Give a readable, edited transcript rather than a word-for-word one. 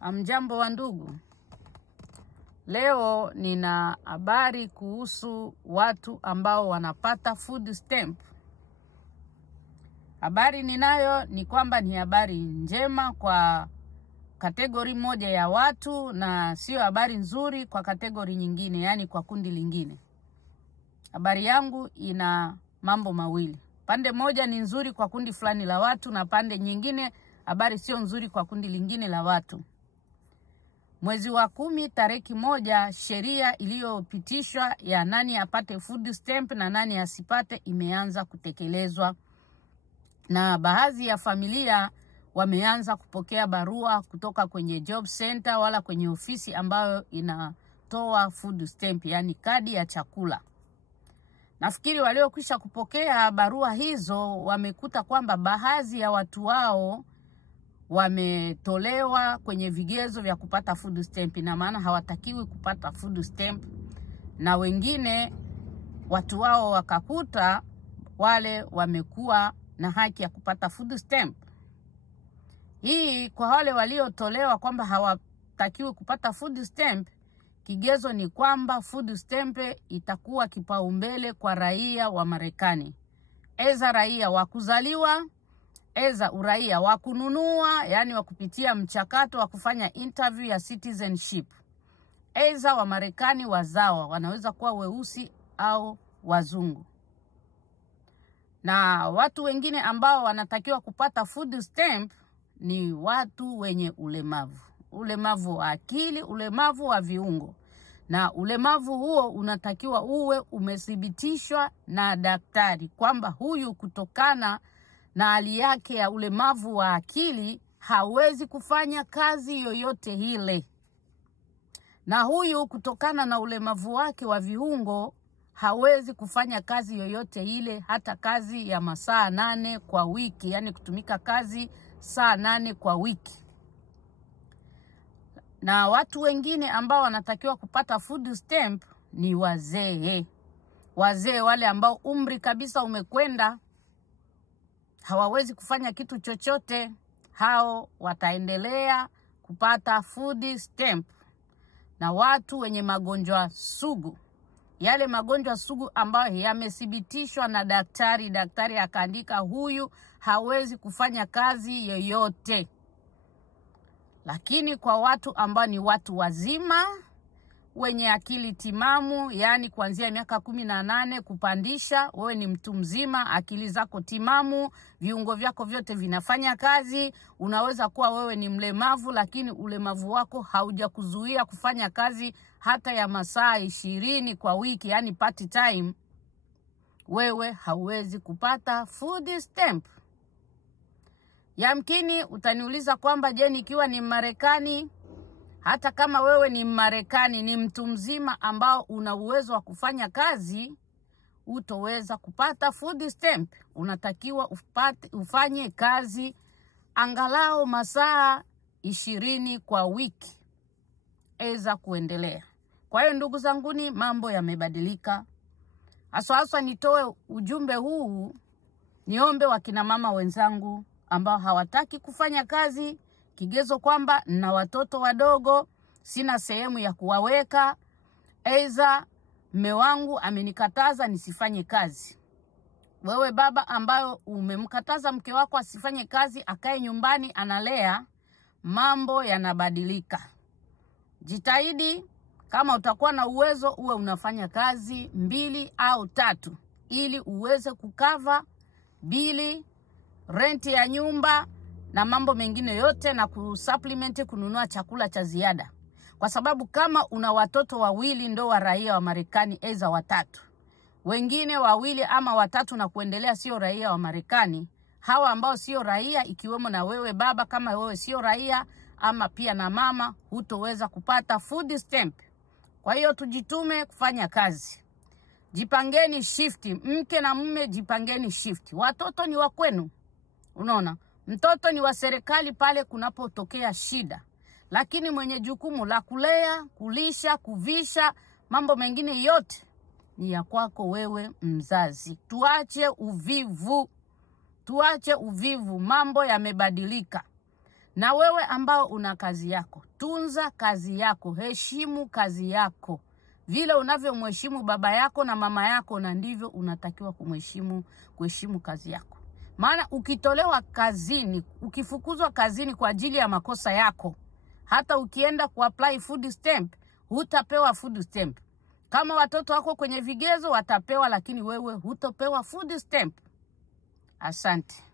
Amjambo wa ndugu. Leo nina habari kuhusu watu ambao wanapata food stamp. Habari ninayo ni kwamba ni habari njema kwa kategori moja ya watu na sio habari nzuri kwa kategori nyingine, yani kwa kundi lingine. Habari yangu ina mambo mawili. Pande moja ni nzuri kwa kundi fulani la watu na pande nyingine habari sio nzuri kwa kundi lingine la watu. Mwezi wa 10 tarehe 1, sheria iliyopitishwa ya nani apate food stamp na nani asipate imeanza kutekelezwa. Na baadhi ya familia wameanza kupokea barua kutoka kwenye job center wala kwenye ofisi ambayo inatoa food stamp, yani kadi ya chakula. Nafikiri waliokwisha kupokea barua hizo wamekuta kwamba baadhi ya watu wao wametolewa kwenye vigezo vya kupata food stamp, na maana hawatakiwi kupata food stamp, na wengine watu wao wakakuta wale wamekuwa na haki ya kupata food stamp. Hii kwa wale waliotolewa kwamba hawatakiwi kupata food stamp, kigezo ni kwamba food stamp itakuwa kipaumbele kwa raia wa Marekani. Eza raia wa kuzaliwa, eza uraia wa kununua, yani wa kupitia mchakato wa kufanya interview ya citizenship. Eza wa Marekani wazawa, wanaweza kuwa weusi au wazungu. Na watu wengine ambao wanatakiwa kupata food stamp ni watu wenye ulemavu. Ulemavu wa akili, ulemavu wa viungo. Na ulemavu huo unatakiwa uwe umethibitishwa na daktari kwamba huyu kutokana na hali yake ya ulemavu wa akili hawezi kufanya kazi yoyote ile. Na huyu kutokana na ulemavu wake wa viungo hawezi kufanya kazi yoyote ile, hata kazi ya masaa 8 kwa wiki, yani kutumika kazi saa 8 kwa wiki. Na watu wengine ambao wanatakiwa kupata food stamp ni wazee. Wazee wale ambao umri kabisa umekwenda, hawawezi kufanya kitu chochote, hao wataendelea kupata food stamp. Na watu wenye magonjwa sugu, yale magonjwa sugu ambayo yamethibitishwa na daktari akaandika huyu hawezi kufanya kazi yoyote. Lakini kwa watu ambao ni watu wazima wenye akili timamu, yani kuanzia miaka 18 kupandisha, wewe ni mtu mzima, akili zako timamu, viungo vyako vyote vinafanya kazi, unaweza kuwa wewe ni mlemavu lakini ulemavu wako haujakuzuia kufanya kazi hata ya masaa 20 kwa wiki, yani part time, wewe hauwezi kupata food stamp. Yamkini utaniuliza kwamba je, nikiwa ni Marekani, hata kama wewe ni Marekani, ni mtu mzima ambao una uwezo wa kufanya kazi, utoweza kupata food stamp. Unatakiwa ufanye kazi angalau masaa 20 kwa wiki eza kuendelea. Kwa hiyo ndugu zanguni, mambo yamebadilika. Haswa nitoe ujumbe huu, niombe wakina mama wenzangu ambao hawataki kufanya kazi, kigezo kwamba na watoto wadogo, sina sehemu ya kuwaweka, eza mume wangu amenikataza nisifanye kazi. Wewe baba ambayo umemkataza mke wako asifanye kazi, akae nyumbani analea, mambo yanabadilika. Jitahidi kama utakuwa na uwezo uwe unafanya kazi 2 au 3 ili uweze kukava bili, rent ya nyumba na mambo mengine yote, na kusupplement kununua chakula cha ziada. Kwa sababu kama una watoto 2 ndo wa raia wa Marekani, eza 3. Wengine 2 ama 3 na kuendelea sio raia wa Marekani. Hawa ambao sio raia, ikiwemo na wewe baba, kama wewe sio raia ama pia na mama, hutoweza kupata food stamp. Kwa hiyo tujitume kufanya kazi. Jipangeni shift, mke na mume jipangeni shift. Watoto ni wa kwenu. Unaona, mtoto ni wa serikali pale kunapotokea shida, lakini mwenye jukumu la kulea, kulisha, kuvisha, mambo mengine yote ni ya kwako wewe mzazi. Tuache uvivu, mambo yamebadilika. Na wewe ambao una kazi yako, tunza kazi yako, heshimu kazi yako. Vile unavyomheshimu baba yako na mama yako, na ndivyo unatakiwa kuheshimu kazi yako. Maana ukitolewa kazini, ukifukuzwa kazini kwa ajili ya makosa yako, hata ukienda kuapply food stamp, hutapewa food stamp. Kama watoto wako kwenye vigezo watapewa, lakini wewe hutapewa food stamp. Asante.